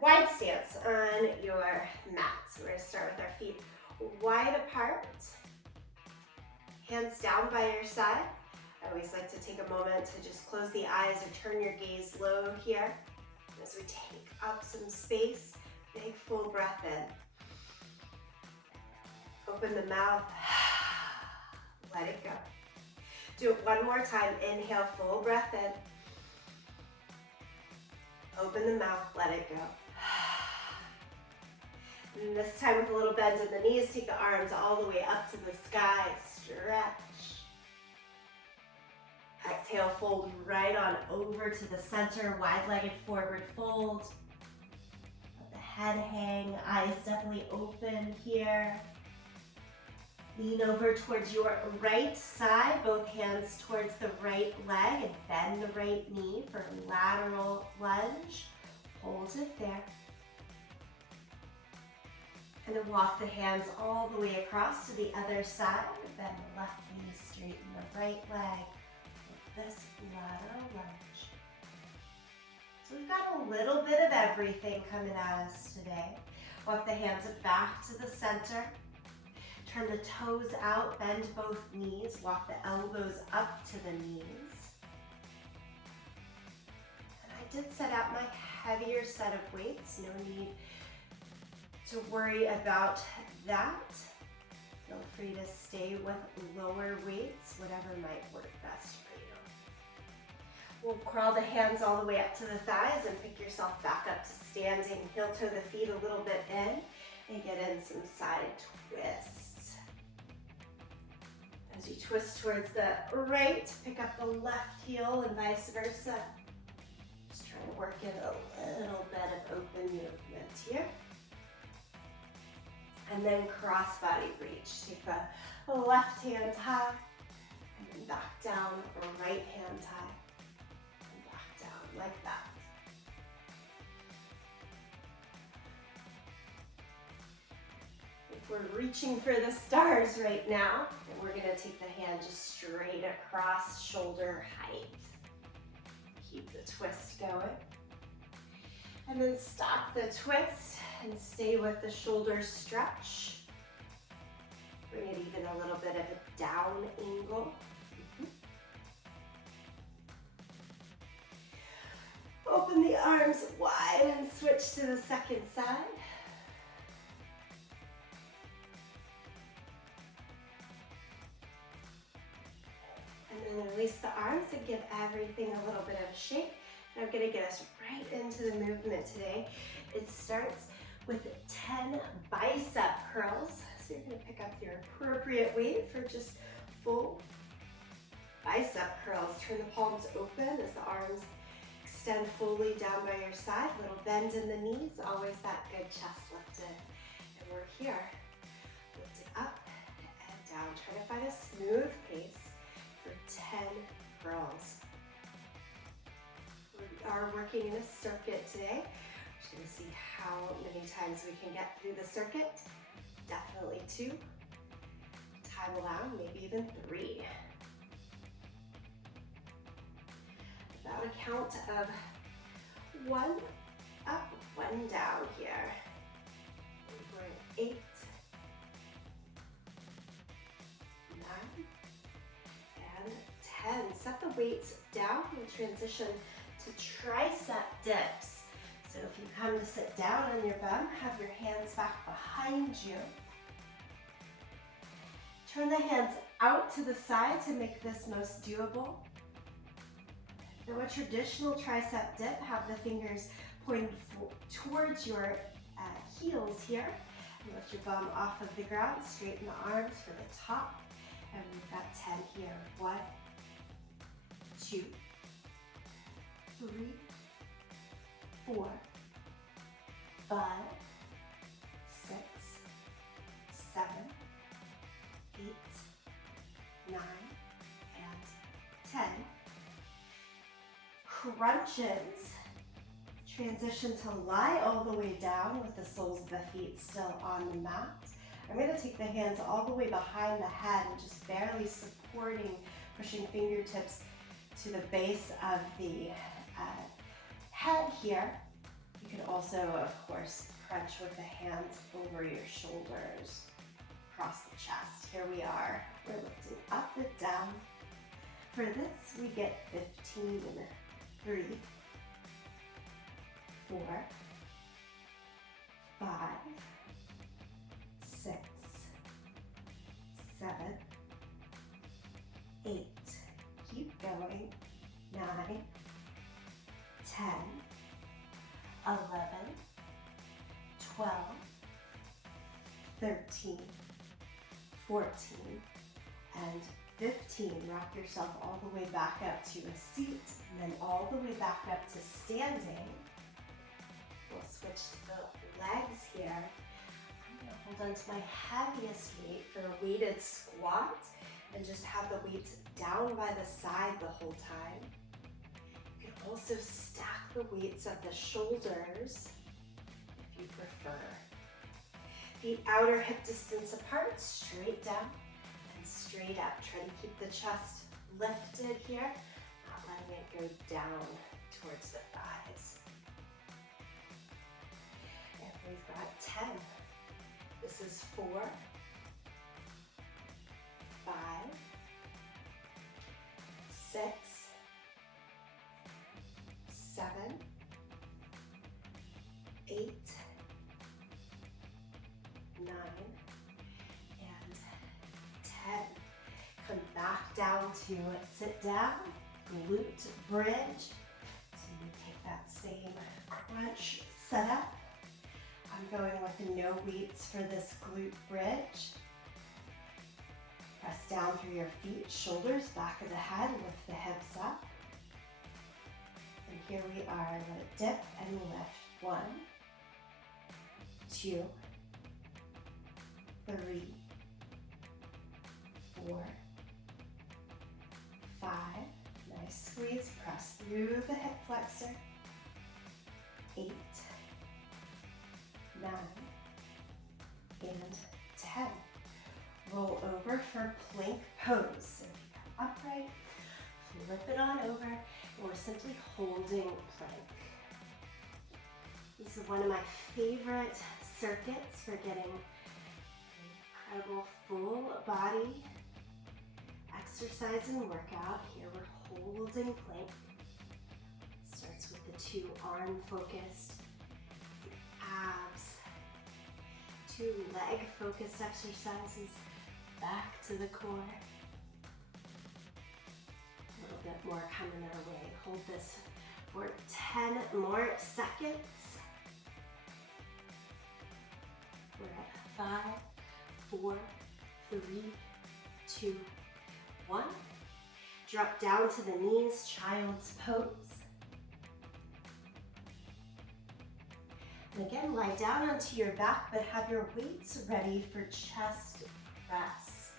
wide stance on your mat. So we're gonna start with our feet wide apart, hands down by your side. I always like to take a moment to just close the eyes or turn your gaze low here. As we take up some space, big full breath in. Open the mouth, let it go. Do it one more time, inhale, full breath in. Open the mouth, let it go. And this time with a little bend in the knees, take the arms all the way up to the sky, stretch. Exhale, fold right on over to the center, wide-legged forward fold. Let the head hang, eyes definitely open here. Lean over towards your right side, both hands towards the right leg, and bend the right knee for a lateral lunge. Hold it there. And then walk the hands all the way across to the other side. Bend the left knee, straighten the right leg with this lateral lunge. So we've got a little bit of everything coming at us today. Walk the hands back to the center. Turn the toes out, bend both knees, walk the elbows up to the knees. And I did set out my heavier set of weights, no need to worry about that. Feel free to stay with lower weights, whatever might work best for you. We'll crawl the hands all the way up to the thighs and pick yourself back up to standing. Heel toe the feet a little bit in and get in some side twists. As you twist towards the right, pick up the left heel and vice versa. Just trying to work in a little bit of open movement here. And then cross body reach. Take the left hand high and then back down, right hand high and back down like that. We're reaching for the stars right now, and we're gonna take the hand just straight across shoulder height. Keep the twist going. And then stop the twist and stay with the shoulder stretch. Bring it even a little bit of a down angle. Open the arms wide and switch to the second side. And then release the arms and give everything a little bit of a shake. And I'm gonna get us right into the movement today. It starts with 10 bicep curls. So you're gonna pick up your appropriate weight for just full bicep curls. Turn the palms open as the arms extend fully down by your side. Little bend in the knees, always that good chest lifted. And we're here. Lift it up and down. Try to find a smooth pace for 10 curls. We are working in a circuit today. We're just gonna see how many times we can get through the circuit. Definitely 2. Time allowed, maybe even 3. About a count of 1 up, 1 down here. We're at 8, 9, and 10. Set the weights down. We'll transition to tricep dips. So if you come to sit down on your bum, have your hands back behind you. Turn the hands out to the side to make this most doable. Now a traditional tricep dip, have the fingers pointed towards your heels here. And lift your bum off of the ground, straighten the arms for the top. And we've got 10 here. 1, 2, 3, 4, 5, 6, 7, 8, 9, and 10. Crunches. Transition to lie all the way down with the soles of the feet still on the mat. I'm going to take the hands all the way behind the head and just barely supporting, pushing fingertips to the base of the head here. You can also, of course, crunch with the hands over your shoulders, across the chest. Here we are. We're lifting up and down. For this, we get 15. 3, 4, 5, 6, 7, 8. Keep going. 9, 10, 11, 12, 13, 14, and 15. Rock yourself all the way back up to a seat, and then all the way back up to standing. We'll switch to the legs here. I'm going to hold on to my heaviest weight for a weighted squat, and just have the weights down by the side the whole time. You can also stack the weights at the shoulders if you prefer. Feet outer hip distance apart, straight down and straight up. Try to keep the chest lifted here, not letting it go down towards the thighs. And we've got 10. This is 4, 5, 6, 7, 8, 9, and 10. Come back down to sit down, glute bridge. So you take that same crunch setup. I'm going with no weights for this glute bridge. Press down through your feet, shoulders, back of the head, lift the hips up. And here we are, let it dip and lift. 1, 2, 3, 4, 5. Nice squeeze, press through the hip flexor. 8, 9, and 10. Roll over for plank pose. So come upright, flip it on over, and we're simply holding plank. This is one of my favorite circuits for getting an incredible full body exercise and workout. Here we're holding plank. Starts with the 2 arm focused, the abs, 2 leg focused exercises. Back to the core. A little bit more coming our way. Hold this for 10 more seconds. We're at 5, 4, 3, 2, 1. Drop down to the knees, child's pose. And again, lie down onto your back, but have your weights ready for chest press.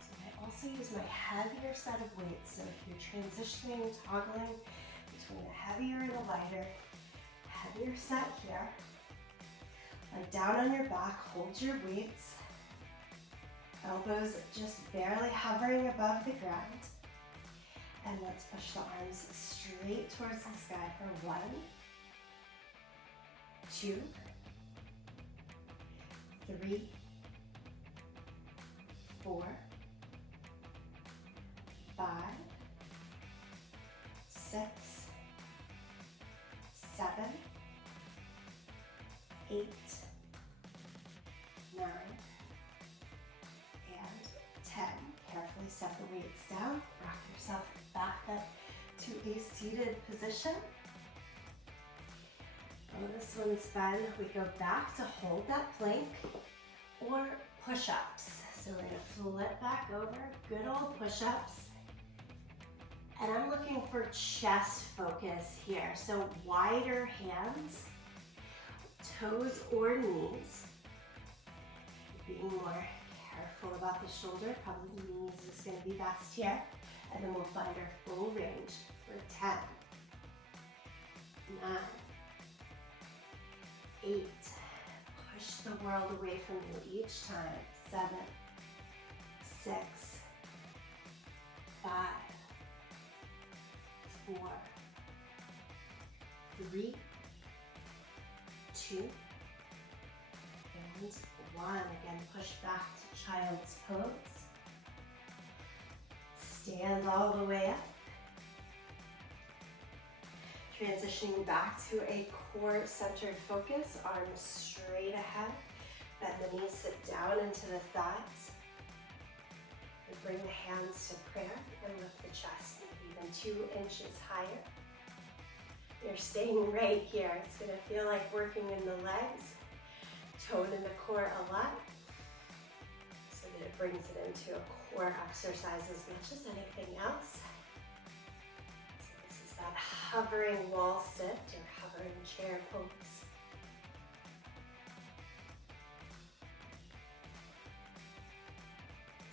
So I also use my heavier set of weights. So if you're transitioning, toggling between a heavier and a lighter, heavier set here. Lie down on your back, hold your weights. Elbows just barely hovering above the ground. And let's push the arms straight towards the sky for 1, 2, 3, 4, 5, 6, 7, 8, 9, and 10. Carefully set the weights down. Rock yourself back up to a seated position. Oh, this one's fun. We go back to hold that plank or push-ups. So we're gonna flip back over, good old push-ups. And I'm looking for chest focus here. So wider hands, toes or knees. Being more careful about the shoulder, probably the knees is gonna be best here. And then we'll find our full range for 10, 9, 8. Push the world away from you each time. 7, 6, 5, 4, 3, 2, and 1. Again, push back to child's pose. Stand all the way up. Transitioning back to a core centered focus, arms straight ahead. Bend the knees, sit down into the thighs. And bring the hands to prayer and lift the chest even 2 inches higher. You're staying right here. It's going to feel like working in the legs, tone in the core a lot, so that it brings it into a core exercise as much as anything else. So this is that hovering wall sit or hovering chair pose.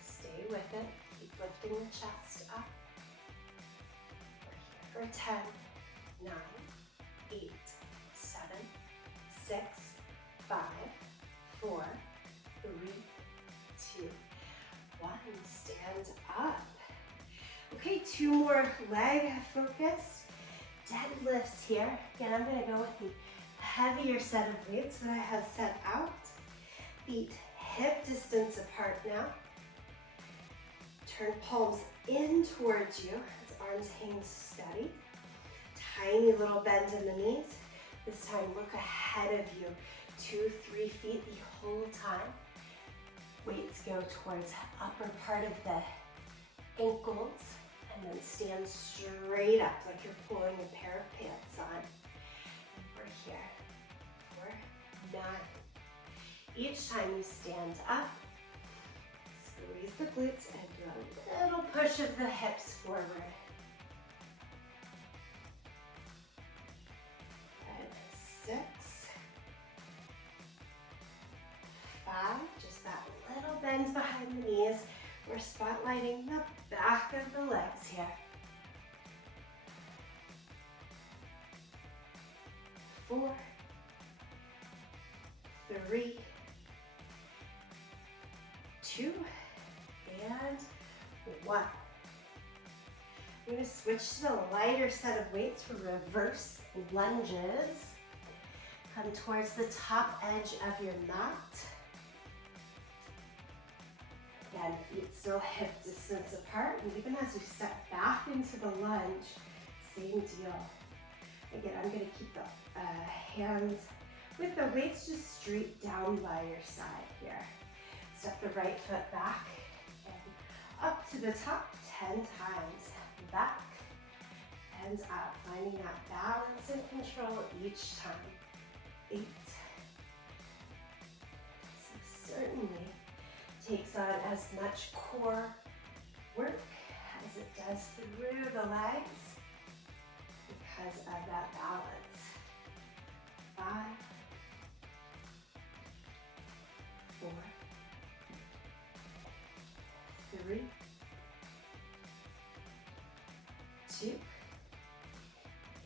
Stay with it. Keep lifting the chest up. We're here for 10, 9, 8, 7, 6, 5, 4, 3, 2, 1. Stand up. Okay, 2 more leg focus. Deadlifts here. Again, I'm going to go with the heavier set of weights that I have set out. Feet hip distance apart now. Turn palms in towards you as arms hang steady. Tiny little bend in the knees. This time look ahead of you, 2, 3 feet the whole time. Weights go towards upper part of the ankles, and then stand straight up like you're pulling a pair of pants on. And we're here for 9. Each time you stand up, squeeze the glutes and do a little push of the hips forward. Good. 6, 5, just that little bend behind the knees. We're spotlighting the back of the legs here. 4, 3, 2, and 1. I'm going to switch to the lighter set of weights for reverse lunges. Come towards the top edge of your mat. Again, feet still hip distance apart, and even as you step back into the lunge, same deal. Again, I'm going to keep the hands with the weights just straight down by your side here. Step the right foot back and up to the top 10 times. Back and up, finding that balance and control each time. 8. So certainly takes on as much core work as it does through the legs because of that balance. 5, 4, 3, 2,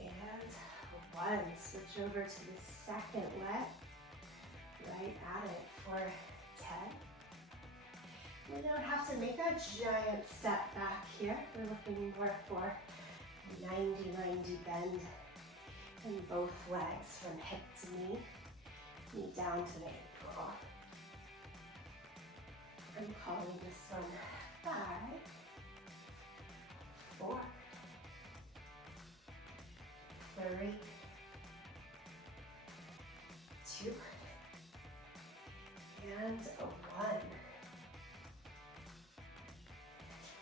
and 1. Switch over to the second leg. Right at it for 10. We don't have to make a giant step back here. We're looking more for 90-90 bend in both legs from hip to knee down to the ankle. I'm calling this one 5, 4, 3, 2, and 1.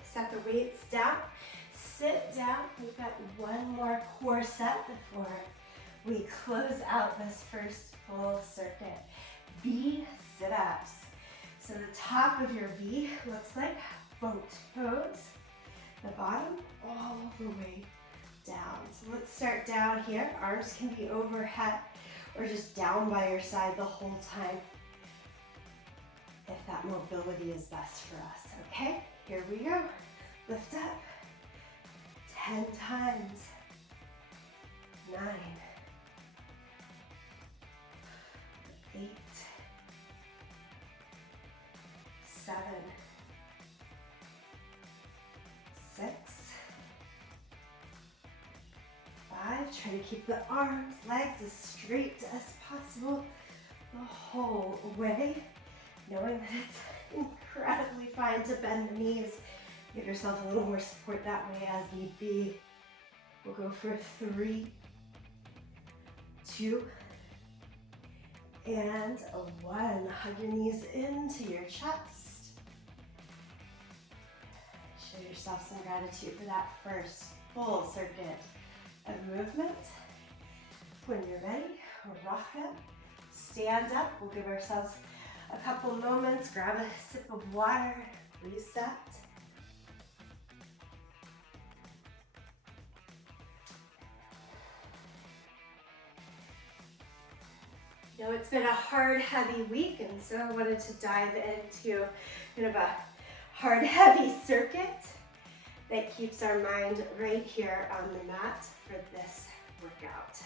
Set the weights down, sit down. We've got one more core set before we close out this first full circuit. V sit-ups. So the top of your V looks like boat pose. The bottom all the way down. So let's start down here. Arms can be overhead or just down by your side the whole time, if that mobility is best for us, okay? Here we go. Lift up. 10 times. 9. 8. 7. 6. 5. Try to keep the arms, legs as straight as possible the whole way, knowing that it's incredibly fine to bend the knees. Give yourself a little more support that way as need be. We'll go for 3, 2, and 1. Hug your knees into your chest. Show yourself some gratitude for that first full circuit of movement. When you're ready, rock up, stand up. We'll give ourselves a couple moments, grab a sip of water, reset. You know, it's been a hard, heavy week, and so I wanted to dive into kind of a hard, heavy circuit that keeps our mind right here on the mat for this workout.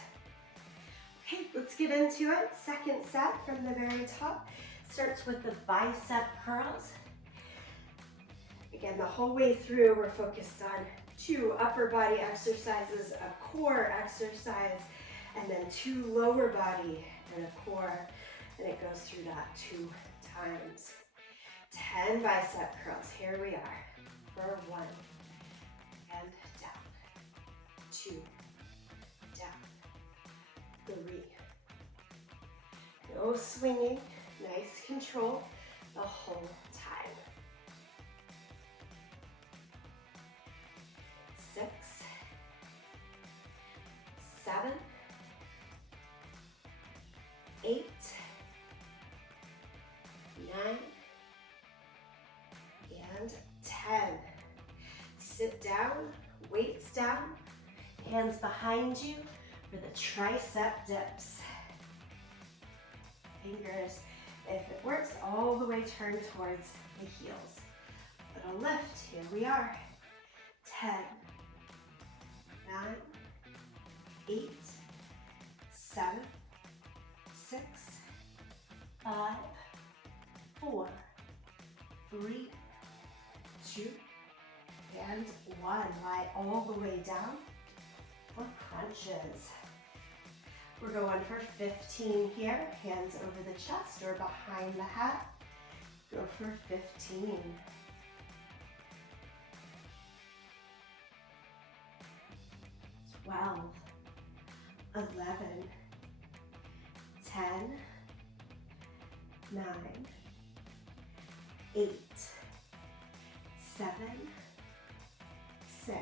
Okay, let's get into it. Second set from the very top starts with the bicep curls. Again, the whole way through, we're focused on 2 upper body exercises, a core exercise, and then 2 lower body and a core, and it goes through that 2 times. 10 bicep curls. Here we are for 1, and down, 2, down, 3. No swinging, nice control the whole time. 6, 7, 8, 9, and 10. Sit down, weights down, hands behind you for the tricep dips. Fingers, if it works, all the way turned towards the heels. But a lift, here we are. 10, 9, 8, 7, 6, 5, 4, 3, 2, and 1. Lie all the way down for crunches. We're going for 15 here. Hands over the chest or behind the hat. Go for 15. 12, 11, 10, 9, 8, 7, 6,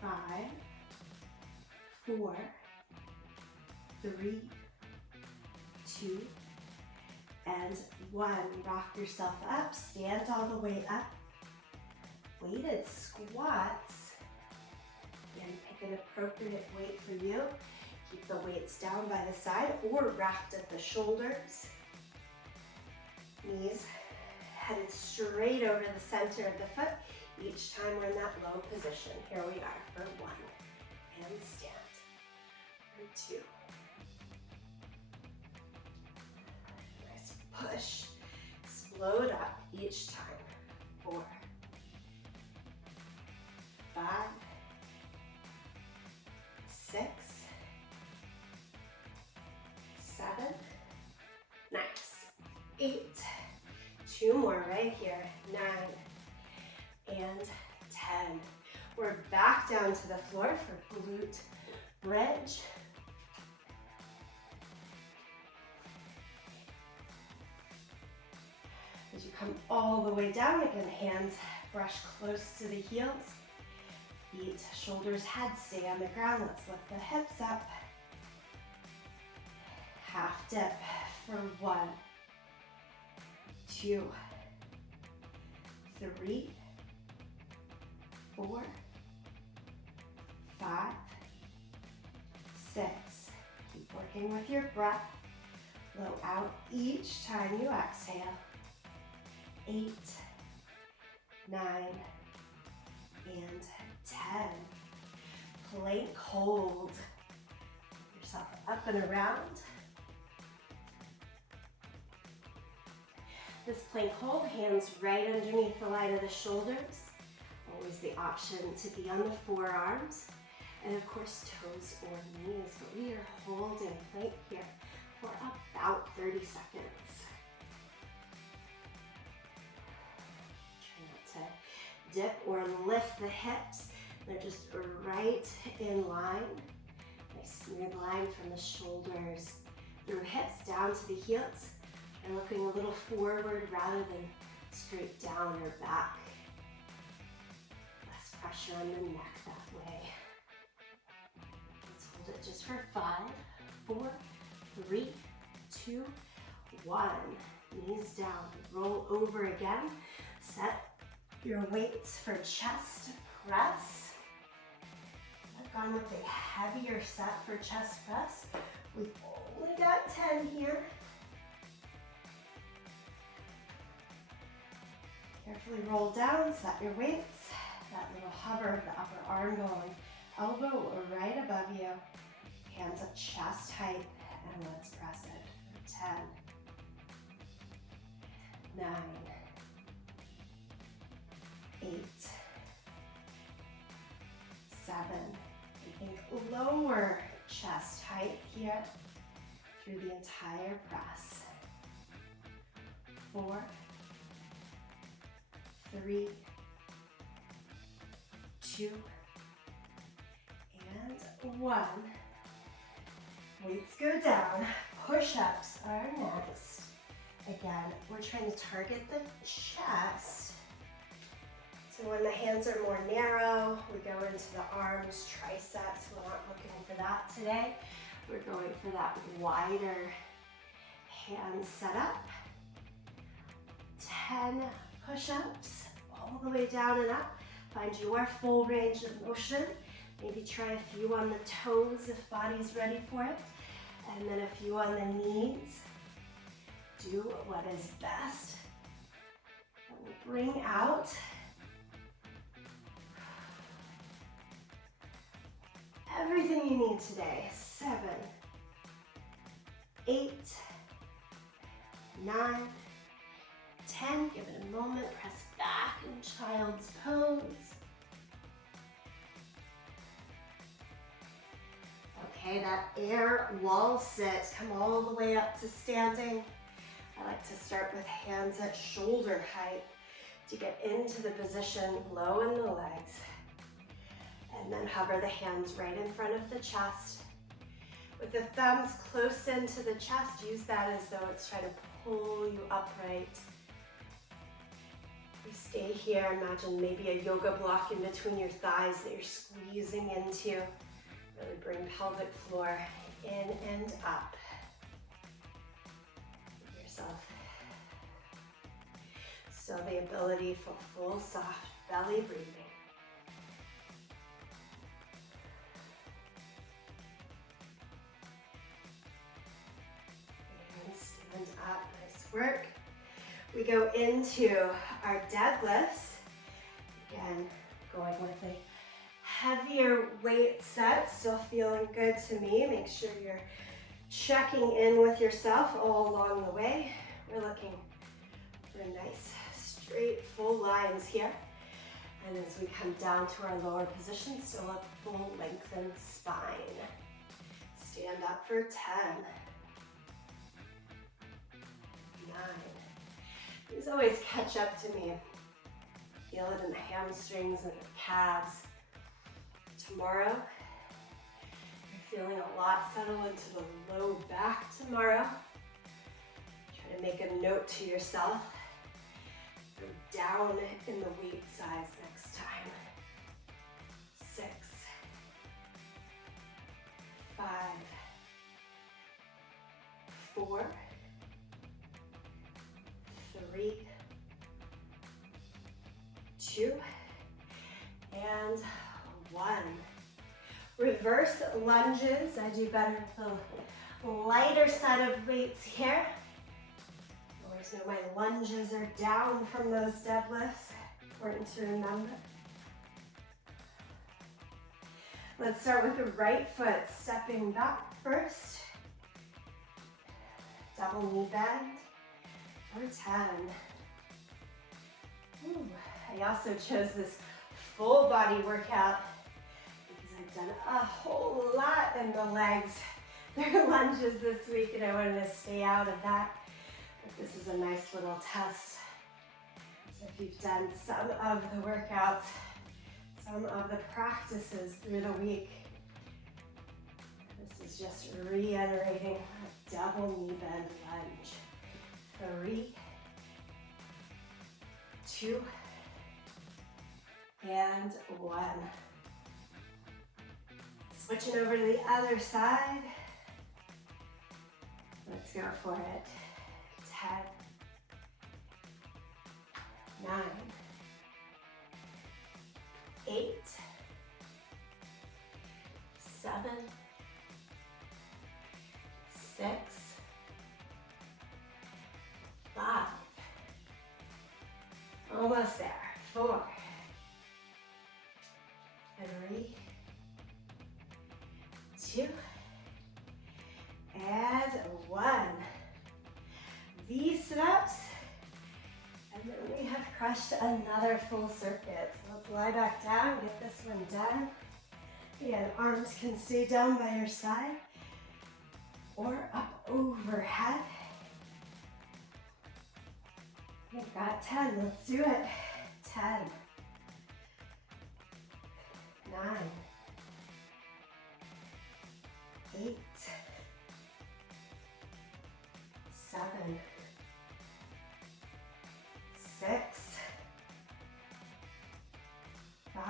5, 4, 3, 2, and 1. Rock yourself up, stand all the way up. Weighted squats. Again, pick an appropriate weight for you. Keep the weights down by the side or racked at the shoulders. Knees headed straight over the center of the foot. Each time we're in that low position. Here we are for 1. And stand. For 2. Nice push. Explode up each time. 4, 5, 6, 7, nice, 8, 2 more right here, 9, and 10. We're back down to the floor for glute bridge. As you come all the way down, again, hands brush close to the heels. Feet, shoulders, head stay on the ground. Let's lift the hips up. Half dip for 1, 2, 3, 4, 5, 6. Keep working with your breath. Blow out each time you exhale. 8, 9, and 10. Plank hold. Get yourself up and around. This plank hold, hands right underneath the line of the shoulders. Always the option to be on the forearms. And of course, toes or knees, but we are holding plank here for about 30 seconds. Try not to dip or lift the hips. They're just right in line. Nice smooth line from the shoulders through hips down to the heels. And looking a little forward rather than straight down or back. Less pressure on the neck that way. Let's hold it just for 5, 4, 3, 2, 1. Knees down, roll over again. Set your weights for chest press. I've gone with a heavier set for chest press. We've only got 10 here. Carefully roll down, set your weights. That little hover of the upper arm going elbow right above you. Hands up chest height, and let's press it for 10, 9, 8, 7. I think lower chest height here through the entire press. 4, 3, 2, and 1. Weights go down. Push-ups are next. Again, we're trying to target the chest. So when the hands are more narrow, we go into the arms, triceps. We're not looking for that today. We're going for that wider hand setup. 10 push-ups all the way down and up. Find your full range of motion. Maybe try a few on the toes if body's ready for it. And then a few on the knees. Do what is best. And we'll bring out everything you need today. 7, 8, 9, 10. Give it a moment. Press back in child's pose. Okay, that air wall sit. Come all the way up to standing. I like to start with hands at shoulder height to get into the position low in the legs. And then hover the hands right in front of the chest. With the thumbs close into the chest, use that as though it's trying to pull you upright. We stay here. Imagine maybe a yoga block in between your thighs that you're squeezing into. Really bring pelvic floor in and up. Give yourself so the ability for full, soft belly breathing. And stand up, nice work. We go into our deadlifts. Again, going with a heavier weight set, still feeling good to me. Make sure you're checking in with yourself all along the way. We're looking for nice, straight, full lines here. And as we come down to our lower position, still a full lengthened spine. Stand up for 10, 9. These always catch up to me. Feel it in the hamstrings and the calves. Tomorrow, you're feeling a lot settle into the low back tomorrow. Try to make a note to yourself. Go down in the weight size next time. 6, 5, 4, 3, 2, and 1. Reverse lunges. I do better with a lighter set of weights here. Always know my lunges are down from those deadlifts. Important to remember. Let's start with the right foot, stepping back first. Double knee bend for 10. Ooh, I also chose this full body workout because I've done a whole lot in the legs. There are lunges this week and I wanted to stay out of that. But this is a nice little test. So if you've done some of the workouts, some of the practices through the week, this is just reiterating a double knee bend lunge. 3, 2, and 1. Switching over to the other side. Let's go for it. 10, 9, 8, 7, 6, 5. Almost there. 4, 3, 2, and 1. V sit-ups, and then we have crushed another full circuit. So let's lie back down, get this one done. Again, arms can stay down by your side or up overhead. You've got 10, let's do it. 10, 9, 8, 7, 6, 5,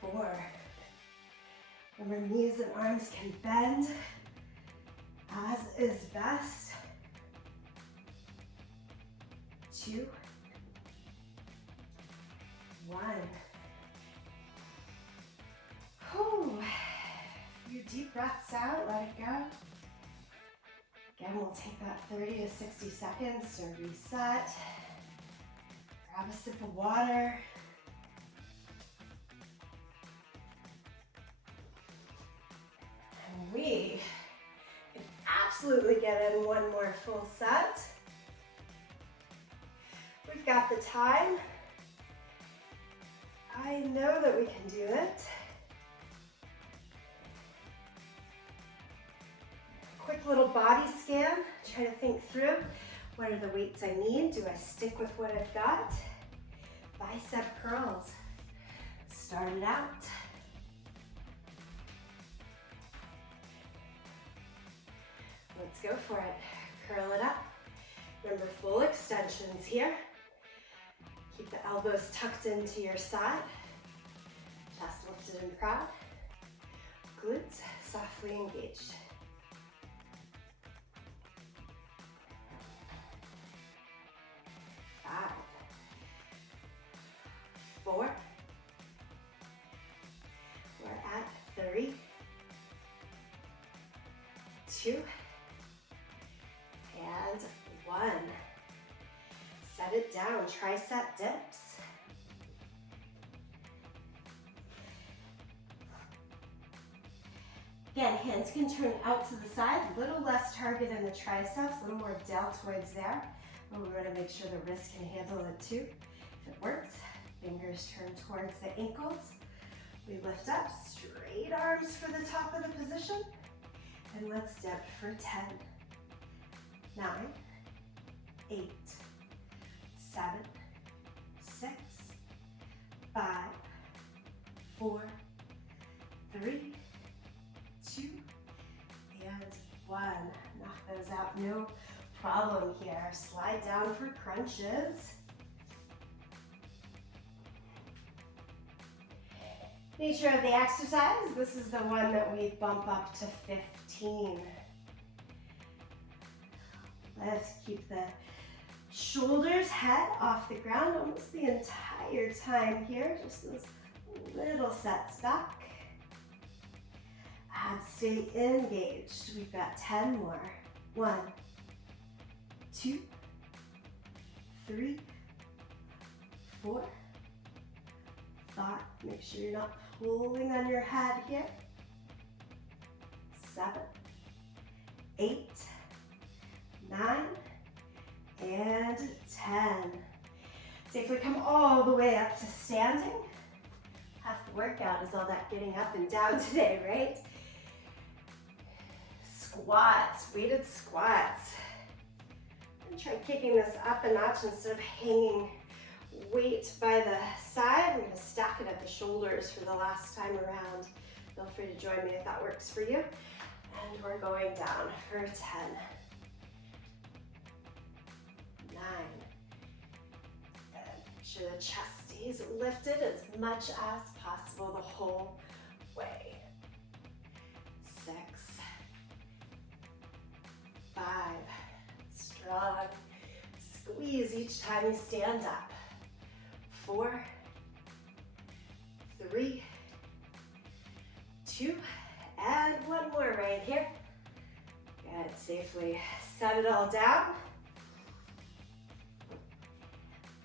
4. Remember, knees and arms can bend as is best. 2, 1. Whew. A few deep breaths out, let it go. Again, we'll take that 30 to 60 seconds to reset. Grab a sip of water. And we can absolutely get in one more full set. We've got the time. I know that we can do it. Quick little body scan. Try to think through, what are the weights I need? Do I stick with what I've got? Bicep curls. Start it out. Let's go for it. Curl it up. Remember, full extensions here. Keep the elbows tucked into your side. Chest lifted and proud. Glutes softly engaged. 5, 4. We're at 3, 2, and 1. Set it down, tricep dips. Again, hands can turn out to the side, a little less target in the triceps, a little more deltoids there. But we want to make sure the wrist can handle it too. If it works, fingers turn towards the ankles. We lift up, straight arms for the top of the position. And let's dip for 10, 9, 8, 7, 6, 5, 4, 3, 2, and 1. Knock those out, no problem here. Slide down for crunches. Nature of the exercise, this is the one that we bump up to 15. Let's keep the shoulders, head off the ground almost the entire time here. Just those little sets back. Abs stay engaged. We've got 10 more. 1, 2, 3, 4, 5. Make sure you're not pulling on your head here. 7, 8, 9, and 10. Safely come all the way up to standing. Half the workout is all that getting up and down today, right? Squats, weighted squats. I'm gonna try kicking this up a notch instead of hanging weight by the side. I'm gonna stack it at the shoulders for the last time around. Feel free to join me if that works for you. And we're going down for 10, 9, and make sure the chest stays lifted as much as possible the whole way. 6, 5, strong. Squeeze each time you stand up. 4, 3, 2, and one more right here. Good, safely set it all down.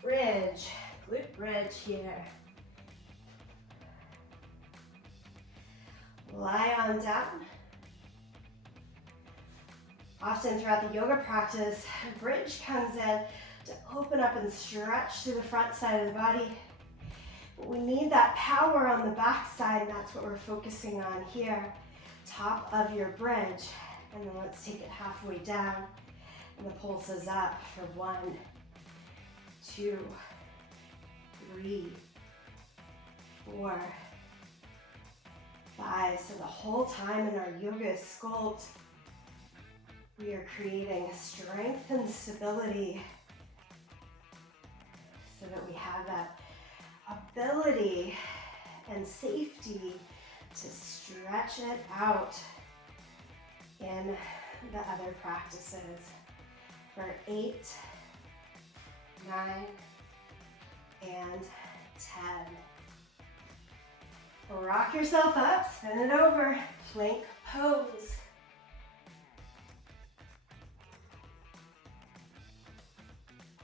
Bridge, glute bridge here. Lie on down. Often throughout the yoga practice, a bridge comes in to open up and stretch through the front side of the body. But we need that power on the back side, and that's what we're focusing on here. Top of your bridge, and then let's take it halfway down, and the pulse is up for 1, 2, 3, 4, 5. So the whole time in our yoga sculpt, we are creating strength and stability so that we have that ability and safety to stretch it out in the other practices for 8, 9, and 10. Rock yourself up, spin it over, plank pose.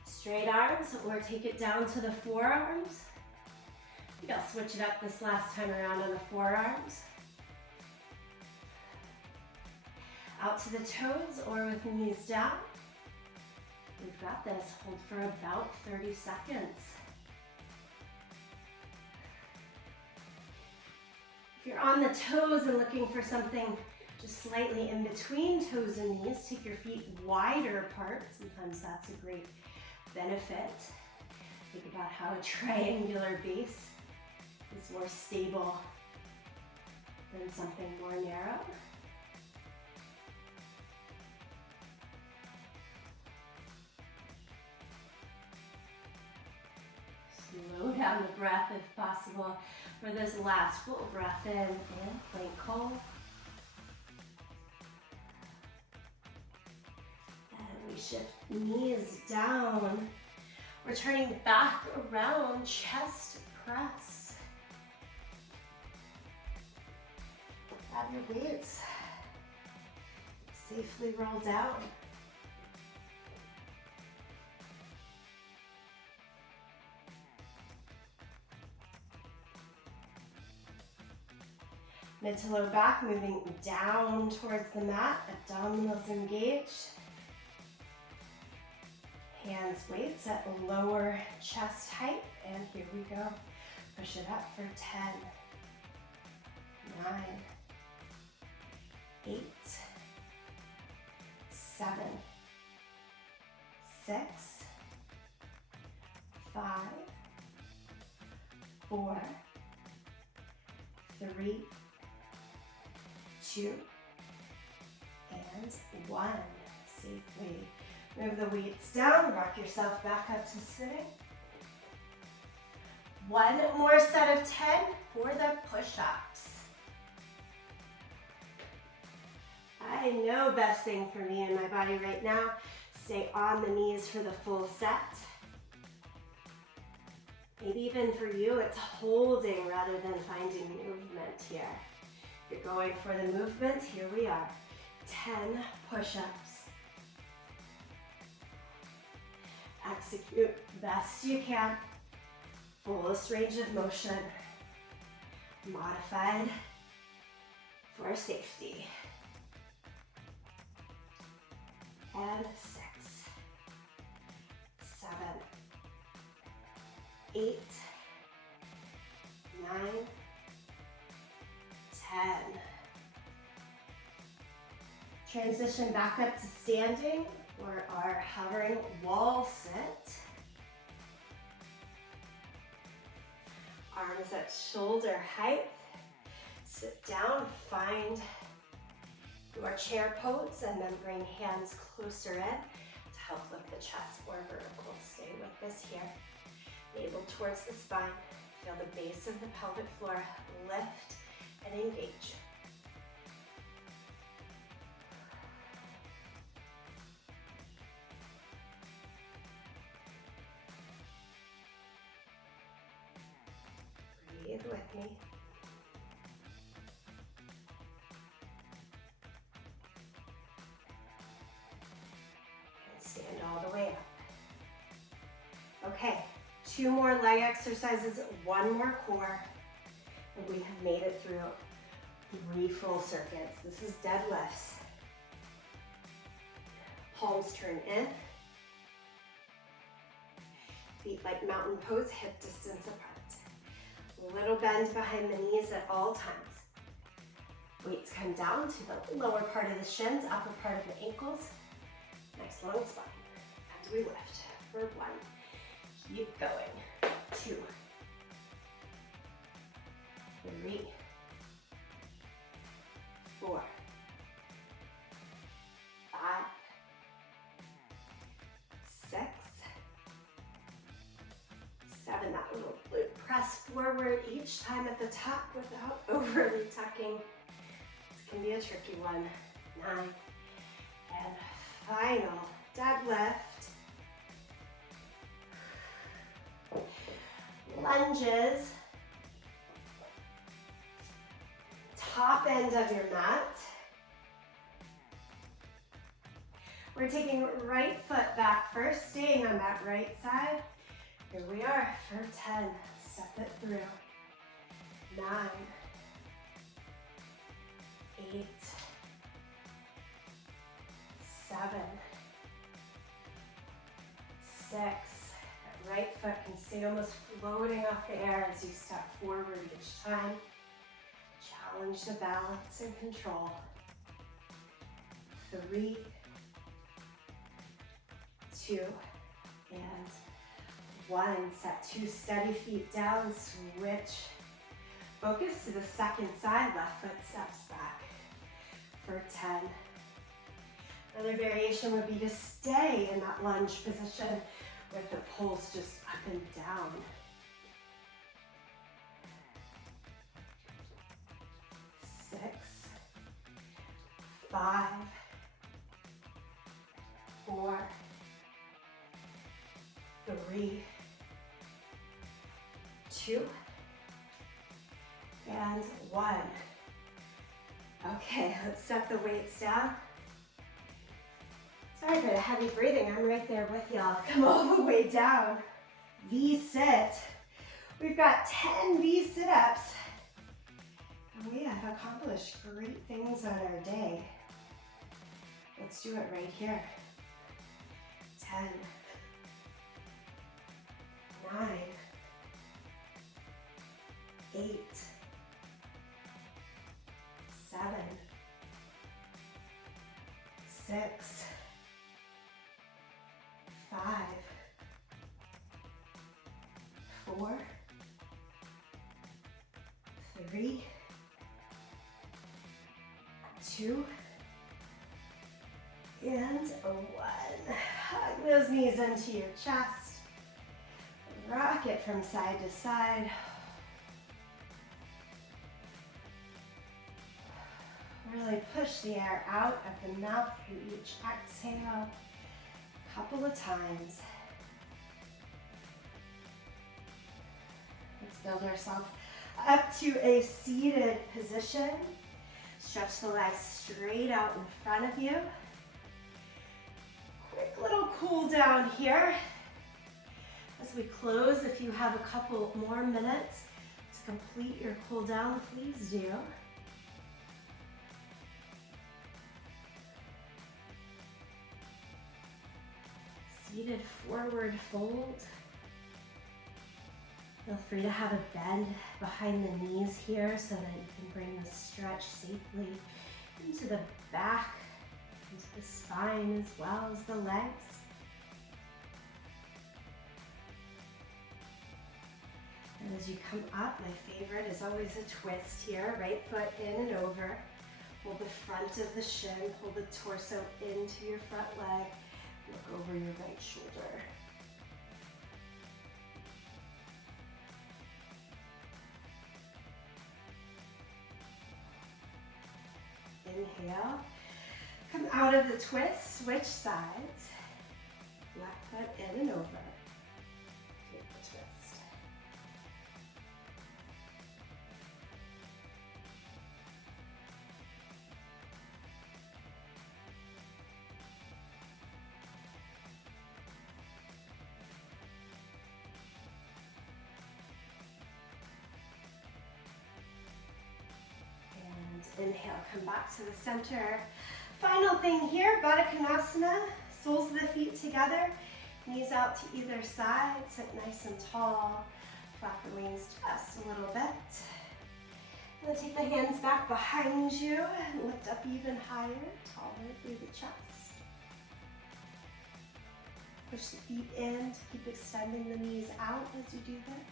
Straight arms, or take it down to the forearms. I think I'll switch it up this last time around on the forearms. Out to the toes or with knees down. We've got this. Hold for about 30 seconds. If you're on the toes and looking for something just slightly in between toes and knees, take your feet wider apart. Sometimes that's a great benefit. Think about how a triangular base is more stable than something more narrow. Slow down the breath if possible for this last full breath in. And plank hold. And we shift knees down. We're turning back around, chest press. Grab your weights. Safely roll down. Mid to low back, moving down towards the mat, abdominals engaged. Hands, weights at lower chest height, and here we go. Push it up for 10, 9, 8, 7, 6, 5, 4, 3, 2, and 1. Safely move the weights down, rock yourself back up to sitting. One more set of 10 for the push-ups. I know best thing for me and my body right now, stay on the knees for the full set. Maybe even for you, it's holding rather than finding movement here. If you're going for the movement, here we are. 10 push-ups. Execute best you can. Fullest range of motion. Modified for safety. And 6, 7, 8, 9, 10. Transition back up to standing for our hovering wall sit. Arms at shoulder height. Sit down, find your chair pose, and then bring hands closer in to help lift the chest more vertical. Stay with us here. Navel towards the spine. Feel the base of the pelvic floor lift and engage. Breathe with me. And stand all the way up. Okay, 2 more leg exercises, 1 more core, and we have made it through 3 full circuits. This is deadlifts. Palms turn in. Feet like mountain pose, hip distance apart. Little bend behind the knees at all times. Weights come down to the lower part of the shins, upper part of the ankles. Nice long spine. And we lift for 1. Keep going. 2. 3. 4. 5. 6. 7. That little glute press forward each time at the top without overly tucking. This can be a tricky one. 9. And final deadlift. Lunges. Top end of your mat. We're taking right foot back first, staying on that right side. Here we are for 10. Step it through. 9. 8. 7. 6. That right foot can stay almost floating off the air as you step forward each time. Challenge the balance and control. 3. 2. And 1. Set 2 steady feet down, switch. Focus to the second side, left foot steps back for 10. Another variation would be to stay in that lunge position with the pulse just up and down. 6, 5, 4, 3, 2, and 1. Okay, let's set the weights down. Sorry for the heavy breathing, I'm right there with y'all. Come all the way down. V-sit. We've got 10 V sit-ups. And we have accomplished great things on our day. Let's do it right here. 10, 9, 8, 7, 6, 5, 4, 3, 2, and 1. Hug those knees into your chest. Rock it from side to side. Really push the air out of the mouth through each exhale a couple of times. Let's build ourselves up to a seated position. Stretch the legs straight out in front of you. Quick little cool down here. As we close, if you have a couple more minutes to complete your cool down, please do. Seated forward fold. Feel free to have a bend behind the knees here so that you can bring the stretch safely into the back, into the spine as well as the legs. And as you come up, my favorite is always a twist here. Right foot in and over. Hold the front of the shin, pull the torso into your front leg. Look over your right shoulder. Inhale. Come out of the twist, switch sides. Left foot in and over. Take the twist. Inhale, come back to the center. Final thing here, Baddha Konasana. Soles of the feet together, knees out to either side, sit nice and tall. Flap the wings just a little bit. And then take the hands back behind you and lift up even higher, taller through the chest. Push the feet in to keep extending the knees out as you do this.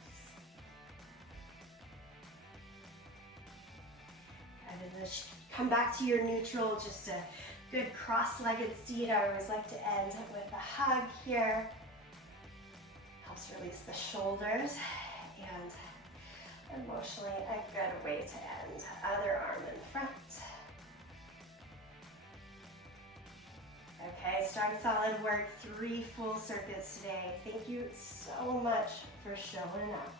And then come back to your neutral, just a good cross-legged seat. I always like to end with a hug here. Helps release the shoulders and emotionally a good way to end. Other arm in front. Okay, strong solid work, 3 full circuits today. Thank you so much for showing up.